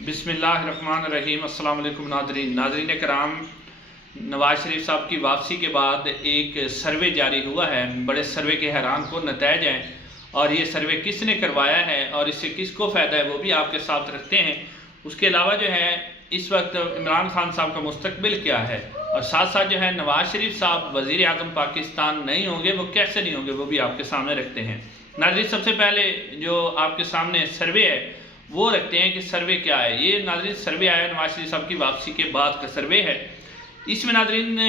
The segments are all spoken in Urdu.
بسم اللہ الرحمن الرحیم۔ السلام علیکم ناظرین کرام، نواز شریف صاحب کی واپسی کے بعد ایک سروے جاری ہوا ہے۔ بڑے سروے کے حیران کن نتائج ہیں، اور یہ سروے کس نے کروایا ہے اور اس سے کس کو فائدہ ہے وہ بھی آپ کے ساتھ رکھتے ہیں۔ اس کے علاوہ جو ہے اس وقت عمران خان صاحب کا مستقبل کیا ہے، اور ساتھ ساتھ جو ہے نواز شریف صاحب وزیر اعظم پاکستان نہیں ہوں گے، وہ کیسے نہیں ہوں گے، وہ بھی آپ کے سامنے رکھتے ہیں۔ ناظرین سب سے پہلے جو آپ کے سامنے سروے ہے وہ رکھتے ہیں کہ سروے کیا ہے۔ یہ ناظرین سروے آیا نواز شریف صاحب کی واپسی کے بعد کا سروے ہے۔ اس میں ناظرین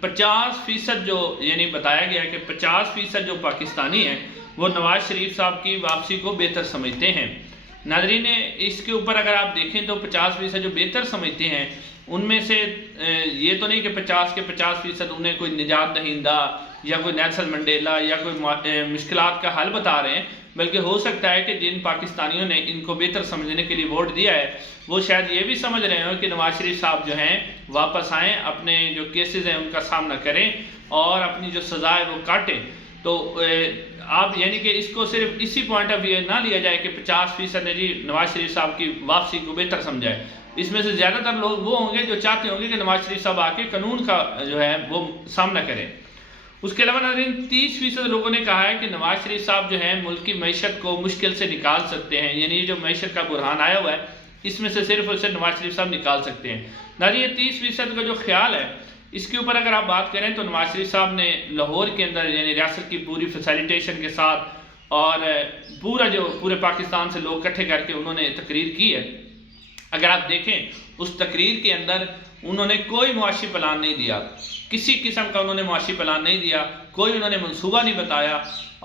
50% جو یعنی بتایا گیا ہے کہ 50% جو پاکستانی ہیں وہ نواز شریف صاحب کی واپسی کو بہتر سمجھتے ہیں۔ ناظرین اس کے اوپر اگر آپ دیکھیں تو 50% جو بہتر سمجھتے ہیں ان میں سے یہ تو نہیں کہ 50% انہیں کوئی نجات دہندہ یا کوئی نیلسن منڈیلا یا کوئی مشکلات کا حل بتا رہے ہیں، بلکہ ہو سکتا ہے کہ جن پاکستانیوں نے ان کو بہتر سمجھنے کے لیے ووٹ دیا ہے وہ شاید یہ بھی سمجھ رہے ہوں کہ نواز شریف صاحب جو ہیں واپس آئیں، اپنے جو کیسز ہیں ان کا سامنا کریں اور اپنی جو سزا ہے وہ کاٹیں۔ تو آپ یعنی کہ اس کو صرف اسی پوائنٹ آف ویو نہ لیا جائے کہ 50% نے جی نواز شریف صاحب کی واپسی کو بہتر سمجھا ہے۔ اس میں سے زیادہ تر لوگ وہ ہوں گے جو چاہتے ہوں گے کہ نواز شریف صاحب آ کے قانون کا جو ہے وہ سامنا کریں۔ اس کے علاوہ ناظرین 30% لوگوں نے کہا ہے کہ نواز شریف صاحب جو ہیں ملک کی معیشت کو مشکل سے نکال سکتے ہیں، یعنی جو معیشت کا بحران آیا ہوا ہے اس میں سے صرف اسے نواز شریف صاحب نکال سکتے ہیں۔ ناظرین یہ 30% کا جو خیال ہے اس کے اوپر اگر آپ بات کریں تو نواز شریف صاحب نے لاہور کے اندر یعنی ریاست کی پوری فیسیلیٹیشن کے ساتھ اور پورے پاکستان سے لوگ اکٹھے کر کے انہوں نے تقریر کی ہے۔ اگر آپ دیکھیں اس تقریر کے اندر انہوں نے کوئی معاشی پلان نہیں دیا، کسی قسم کا انہوں نے معاشی پلان نہیں دیا، کوئی انہوں نے منصوبہ نہیں بتایا،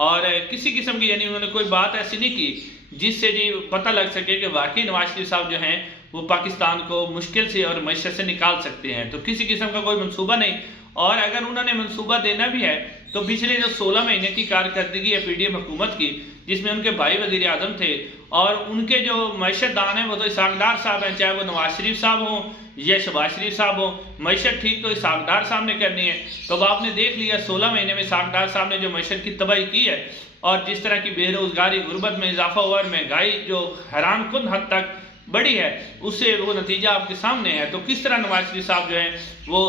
اور کسی قسم کی یعنی انہوں نے کوئی بات ایسی نہیں کی جس سے جی پتہ لگ سکے کہ واقعی نواز شریف صاحب جو ہیں وہ پاکستان کو مشکل سے اور معیشت سے نکال سکتے ہیں۔ تو کسی قسم کا کوئی منصوبہ نہیں، اور اگر انہوں نے منصوبہ دینا بھی ہے تو پچھلے جو 16 مہینے کی کارکردگی ہے پی ڈی ایم حکومت کی، جس میں ان کے بھائی وزیر اعظم تھے اور ان کے جو معیشت دان ہیں وہ تو اسحاق ڈار صاحب ہیں، چاہے وہ نواز شریف صاحب ہوں یا شہباز شریف صاحب ہوں، معیشت ٹھیک تو اسحاق ڈار صاحب نے کرنی ہے۔ تو اب آپ نے دیکھ لیا 16 مہینے میں اسحاق ڈار صاحب نے جو معیشت کی تباہی کی ہے اور جس طرح کی بے روزگاری، غربت میں اضافہ ہوا اور مہنگائی جو حیران کن حد تک بڑی ہے، اس سے وہ نتیجہ آپ کے سامنے ہے۔ تو کس طرح نواز شریف صاحب جو ہیں وہ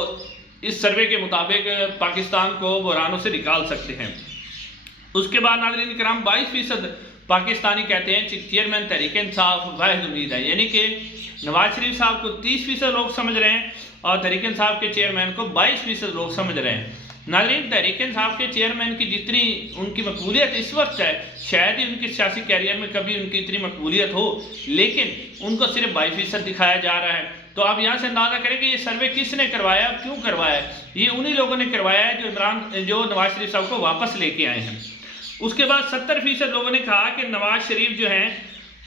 اس سروے کے مطابق پاکستان کو بحرانوں سے نکال سکتے ہیں۔ اس کے بعد ناظرین کرام 22% پاکستانی کہتے ہیں چیئرمین تحریک انصاف واحد امید ہے، یعنی کہ نواز شریف صاحب کو 30% لوگ سمجھ رہے ہیں اور تحریک انصاف کے چیئرمین کو 22% لوگ سمجھ رہے ہیں۔ ناظرین تحریک انصاف کے چیئرمین کی جتنی ان کی مقبولیت اس وقت ہے شاید ہی ان کے سیاسی کیریئر میں کبھی ان کی اتنی مقبولیت ہو، لیکن ان کو صرف 22% دکھایا جا رہا ہے۔ تو آپ یہاں سے اندازہ کریں کہ یہ سروے کس نے کروایا اور کیوں کروایا ہے۔ یہ انہی لوگوں نے کروایا ہے جو نواز شریف صاحب کو واپس لے کے آئے ہیں۔ اس کے بعد 70% لوگوں نے کہا کہ نواز شریف جو ہیں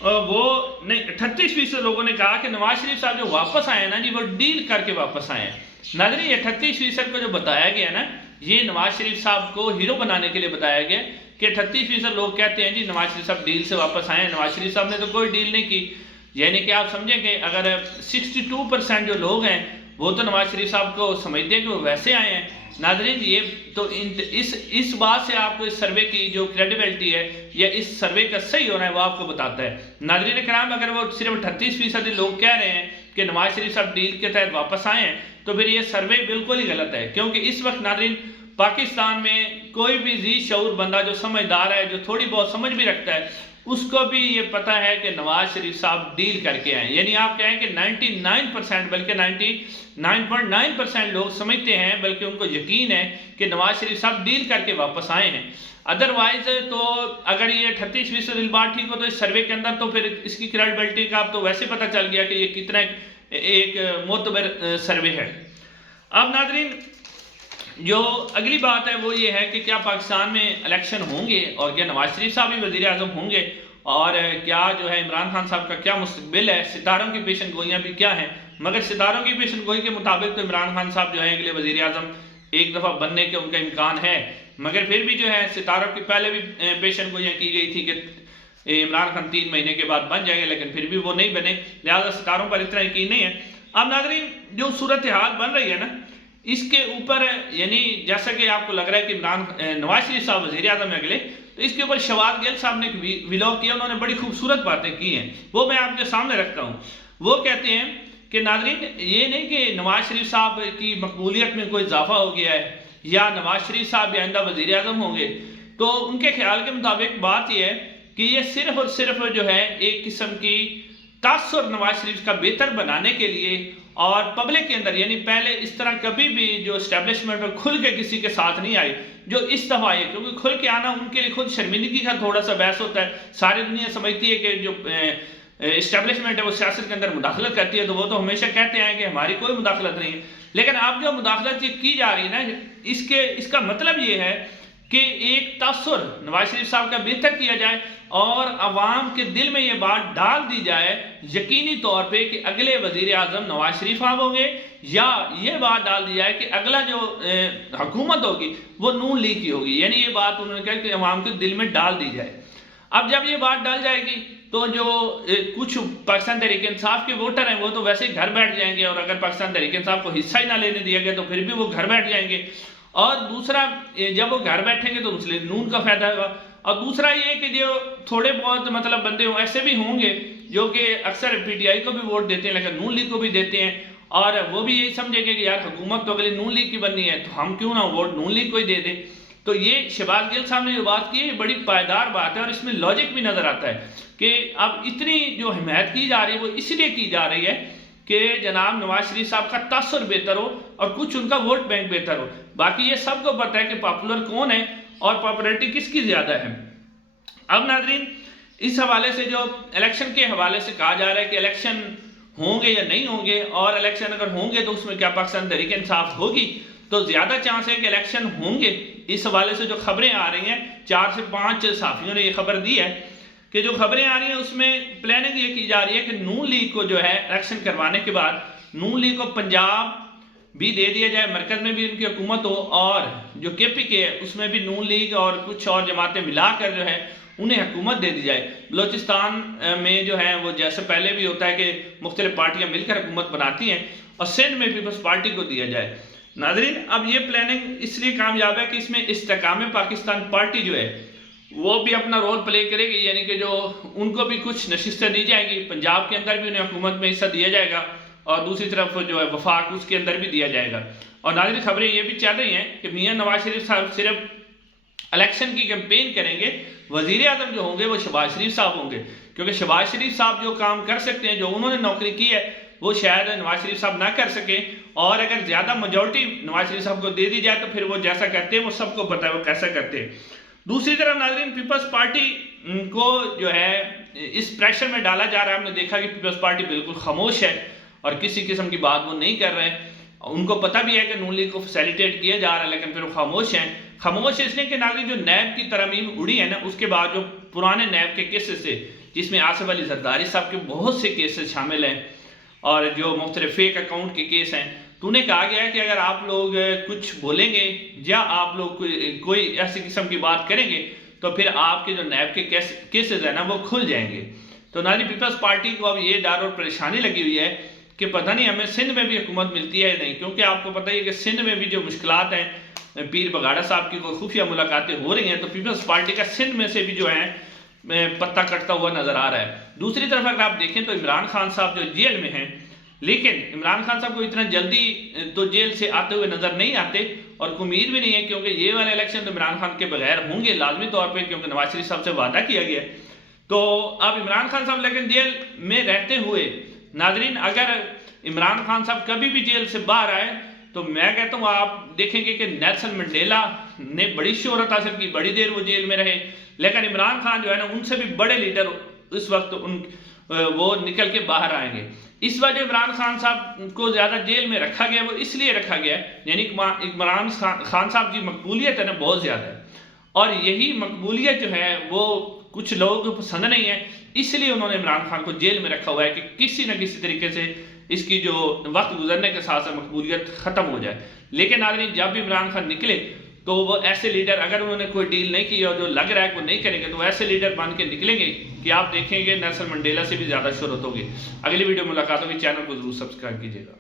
وہ نہیں 38% لوگوں نے کہا کہ نواز شریف صاحب جو واپس آئے ہیں نا جی وہ ڈیل کر کے واپس آئے ہیں۔ ناظرین یہ 38% کو جو بتایا گیا نا یہ نواز شریف صاحب کو ہیرو بنانے کے لیے بتایا گیا کہ 38% لوگ کہتے ہیں جی نواز شریف صاحب ڈیل سے واپس آئے ہیں۔ نواز شریف صاحب نے تو کوئی ڈیل نہیں کی، یعنی کہ آپ سمجھیں کہ اگر 62% جو لوگ ہیں وہ تو نواز شریف صاحب کو سمجھتے ہیں کہ وہ ویسے آئے ہیں۔ ناظرین یہ تو اس بات سے آپ کو اس سروے کی جو کریڈیبلٹی ہے یا اس سروے کا صحیح ہونا ہے وہ آپ کو بتاتا ہے۔ ناظرین کرام اگر وہ صرف 38% لوگ کہہ رہے ہیں کہ نواز شریف صاحب ڈیل کے تحت واپس آئے ہیں تو پھر یہ سروے بالکل ہی غلط ہے، کیونکہ اس وقت ناظرین پاکستان میں کوئی بھی ذی شعور بندہ جو سمجھدار ہے، جو تھوڑی بہت سمجھ بھی رکھتا ہے، اس کو بھی یہ پتہ ہے کہ نواز شریف صاحب ڈیل کر کے آئے، یعنی آپ کہیں کہ 99% بلکہ 99.9% لوگ سمجھتے ہیں، بلکہ ان کو یقین ہے کہ نواز شریف صاحب ڈیل کر کے واپس آئے ہیں۔ ادروائز تو اگر یہ 38% بات ٹھیک ہو تو اس سروے کے اندر تو پھر اس کی کریڈیبلٹی کا اب تو ویسے پتہ چل گیا کہ یہ کتنا ایک معتبر سروے ہے۔ اب ناظرین جو اگلی بات ہے وہ یہ ہے کہ کیا پاکستان میں الیکشن ہوں گے اور کیا نواز شریف صاحب بھی وزیر اعظم ہوں گے، اور کیا جو ہے عمران خان صاحب کا کیا مستقبل ہے، ستاروں کی پیشن گوئیاں بھی کیا ہیں۔ مگر ستاروں کی پیشن گوئی کے مطابق تو عمران خان صاحب جو ہیں اگلے وزیر اعظم ایک دفعہ بننے کے ان کا امکان ہے، مگر پھر بھی جو ہے ستاروں کی پہلے بھی پیشن گوئیاں کی گئی تھی کہ عمران خان 3 مہینے کے بعد بن جائیں گے، لیکن پھر بھی وہ نہیں بنے، لہذا ستاروں پر اتنا یقین نہیں ہے۔ اب ناظرین جو صورتحال بن رہی ہے نا اس کے اوپر یعنی جیسا کہ آپ کو لگ رہا ہے کہ نواز شریف صاحب وزیر اعظم اگلے، تو اس کے اوپر شہباز گل صاحب نے ایک ولاگ کیا، انہوں نے بڑی خوبصورت باتیں کی ہیں، وہ میں آپ کے سامنے رکھتا ہوں۔ وہ کہتے ہیں کہ ناظرین یہ نہیں کہ نواز شریف صاحب کی مقبولیت میں کوئی اضافہ ہو گیا ہے یا نواز شریف صاحب آئندہ وزیر اعظم ہوں گے، تو ان کے خیال کے مطابق بات یہ ہے کہ یہ صرف اور صرف جو ہے ایک قسم کی تاثر نواز شریف کا بہتر بنانے کے لیے اور پبلک کے اندر، یعنی پہلے اس طرح کبھی بھی جو اسٹیبلشمنٹ میں کھل کے کسی کے ساتھ نہیں آئی جو اس دفعہ آئی، کیونکہ کھل کے آنا ان کے لیے خود شرمندگی کا تھوڑا سا بحث ہوتا ہے۔ ساری دنیا سمجھتی ہے کہ جو اسٹیبلشمنٹ ہے وہ سیاست کے اندر مداخلت کرتی ہے، تو وہ تو ہمیشہ کہتے ہیں کہ ہماری کوئی مداخلت نہیں ہے، لیکن اب جو مداخلت یہ کی جا رہی ہے نا، اس کا مطلب یہ ہے کہ ایک تاثر نواز شریف صاحب کا بہتر کیا جائے اور عوام کے دل میں یہ بات ڈال دی جائے یقینی طور پہ کہ اگلے وزیر اعظم نواز شریف صاحب ہوں گے، یا یہ بات ڈال دی جائے کہ اگلا جو حکومت ہوگی وہ نون لیگ کی ہوگی، یعنی یہ بات انہوں نے کہا کہ عوام کے دل میں ڈال دی جائے۔ اب جب یہ بات ڈال جائے گی تو جو کچھ پاکستان تحریک انصاف کے ووٹر ہیں وہ تو ویسے ہی گھر بیٹھ جائیں گے، اور اگر پاکستان تحریک انصاف کو حصہ ہی نہ لینے دیا گیا تو پھر بھی وہ گھر بیٹھ جائیں گے، اور دوسرا جب وہ گھر بیٹھیں گے تو مسلم نون کا فائدہ ہوگا، اور دوسرا یہ کہ جو تھوڑے بہت مطلب بندے ہوں ایسے بھی ہوں گے جو کہ اکثر پی ٹی آئی کو بھی ووٹ دیتے ہیں لیکن نون لیگ کو بھی دیتے ہیں، اور وہ بھی یہی سمجھیں گے کہ یار حکومت تو اگلی نون لیگ کی بننی ہے تو ہم کیوں نہ ووٹ نون لیگ کو ہی دے دیں۔ تو یہ شہباز گل صاحب نے جو بات کی ہے یہ بڑی پائیدار بات ہے، اور اس میں لاجک بھی نظر آتا ہے کہ اب اتنی جو حمایت کی جا رہی ہے وہ اس لیے کی جا رہی ہے کہ جناب نواز شریف صاحب کا تاثر بہتر ہو اور کچھ ان کا ووٹ بینک بہتر ہو۔ باقی یہ سب کو پتہ ہے کہ پاپولر کون ہے اور پاپولرٹی کس کی زیادہ ہے۔ اب ناظرین اس حوالے سے جو الیکشن کے حوالے سے کہا جا رہا ہے کہ الیکشن ہوں گے یا نہیں ہوں گے، اور الیکشن اگر ہوں گے تو اس میں کیا پاکستان تحریک انصاف ہوگی، تو زیادہ چانس ہے کہ الیکشن ہوں گے۔ اس حوالے سے جو خبریں آ رہی ہیں 4 سے 5 صحافیوں نے یہ خبر دی ہے کہ جو خبریں آ رہی ہیں اس میں پلاننگ یہ کی جا رہی ہے کہ نون لیگ کو جو ہے الیکشن کروانے کے بعد نون لیگ کو پنجاب بھی دے دیا جائے، مرکز میں بھی ان کی حکومت ہو، اور جو کے پی کے ہے اس میں بھی نون لیگ اور کچھ اور جماعتیں ملا کر جو ہے انہیں حکومت دے دی جائے۔ بلوچستان میں جو ہے وہ جیسے پہلے بھی ہوتا ہے کہ مختلف پارٹیاں مل کر حکومت بناتی ہیں، اور سندھ میں پیپلز پارٹی کو دیا جائے۔ ناظرین اب یہ پلاننگ اس لیے کامیاب ہے کہ اس میں استحکام پاکستان پارٹی جو ہے وہ بھی اپنا رول پلے کرے گی، یعنی کہ جو ان کو بھی کچھ نشستیں دی جائیں گی، پنجاب کے اندر بھی انہیں حکومت میں حصہ دیا جائے گا، اور دوسری طرف جو ہے وفاق اس کے اندر بھی دیا جائے گا۔ اور ناظرین خبریں یہ بھی چل رہی ہیں کہ میاں نواز شریف صاحب صرف الیکشن کی کیمپین کریں گے، وزیر اعظم جو ہوں گے وہ شہباز شریف صاحب ہوں گے، کیونکہ شہباز شریف صاحب جو کام کر سکتے ہیں، جو انہوں نے نوکری کی ہے وہ شاید نواز شریف صاحب نہ کر سکیں، اور اگر زیادہ میجورٹی نواز شریف صاحب کو دے دی جائے تو پھر وہ جیسا کرتے ہیں وہ سب کو پتہ ہے وہ کیسا کرتے ہیں۔ دوسری طرف ناظرین پیپلز پارٹی کو جو ہے اس پریشر میں ڈالا جا رہا ہے، ہم نے دیکھا کہ پیپلز پارٹی بالکل خاموش ہے اور کسی قسم کی بات وہ نہیں کر رہے ہیں، ان کو پتہ بھی ہے کہ نون لیگ کو فیسیلیٹیٹ کیا جا رہا ہے لیکن پھر وہ خاموش ہیں۔ خاموش اس لیے کہ ناظرین جو نیب کی ترمیم اڑی ہے نا، اس کے بعد جو پرانے نیب کے کیسز سے جس میں آصف علی زرداری صاحب کے بہت سے کیسز شامل ہیں اور جو مختلف فیک اکاؤنٹ کے کیس ہیں، تو انہیں کہا گیا ہے کہ اگر آپ لوگ کچھ بولیں گے یا آپ لوگ کوئی ایسی قسم کی بات کریں گے تو پھر آپ کے جو نیب کے کیسز ہیں نا وہ کھل جائیں گے۔ تو ناظرین پیپلز پارٹی کو اب یہ ڈر اور پریشانی لگی ہوئی ہے کہ پتہ نہیں ہمیں سندھ میں بھی حکومت ملتی ہے یا نہیں، کیونکہ آپ کو پتہ ہی ہے کہ سندھ میں بھی جو مشکلات ہیں، پیر بگاڑا صاحب کی کوئی خفیہ ملاقاتیں ہو رہی ہیں، تو پیپلز پارٹی کا سندھ میں سے بھی جو ہے پتہ کٹتا ہوا نظر آ رہا ہے۔ دوسری طرف اگر آپ دیکھیں تو عمران خان صاحب جو جیل میں ہیں، لیکن عمران خان صاحب کو اتنا جلدی تو جیل سے آتے ہوئے نظر نہیں آتے، اور امید بھی نہیں ہے کیونکہ یہ والے الیکشن تو عمران خان کے بغیر ہوں گے لازمی طور پہ، کیونکہ نواز شریف صاحب سے وعدہ کیا گیا ہے۔ تو اب عمران خان صاحب لیکن جیل میں رہتے ہوئے ناظرین اگر عمران خان صاحب کبھی بھی جیل سے باہر آئے تو میں کہتا ہوں آپ دیکھیں گے کہ نیلسن منڈیلا نے بڑی شہرت حاصل کی، بڑی دیر وہ جیل میں رہے، لیکن عمران خان جو ہے نا ان سے بھی بڑے لیڈر اس وقت وہ نکل کے باہر آئیں گے۔ اس وجہ عمران خان صاحب کو زیادہ جیل میں رکھا گیا، وہ اس لیے رکھا گیا یعنی عمران خان صاحب کی مقبولیت ہے نا بہت زیادہ ہے، اور یہی مقبولیت جو ہے وہ کچھ لوگوں کو پسند نہیں ہے، اس لیے انہوں نے عمران خان کو جیل میں رکھا ہوا ہے کہ کسی نہ کسی طریقے سے اس کی جو وقت گزرنے کے ساتھ ساتھ مقبولیت ختم ہو جائے۔ لیکن ناظرین جب بھی عمران خان نکلے تو وہ ایسے لیڈر اگر انہوں نے کوئی ڈیل نہیں کی اور جو لگ رہا ہے کہ وہ نہیں کریں گے تو ایسے لیڈر بن کے نکلیں گے کہ آپ دیکھیں گے نیلسن منڈیلا سے بھی زیادہ شہرت ہوگی۔ اگلی ویڈیو ملاقات ہوگی، چینل کو ضرور سبسکرائب کیجیے گا۔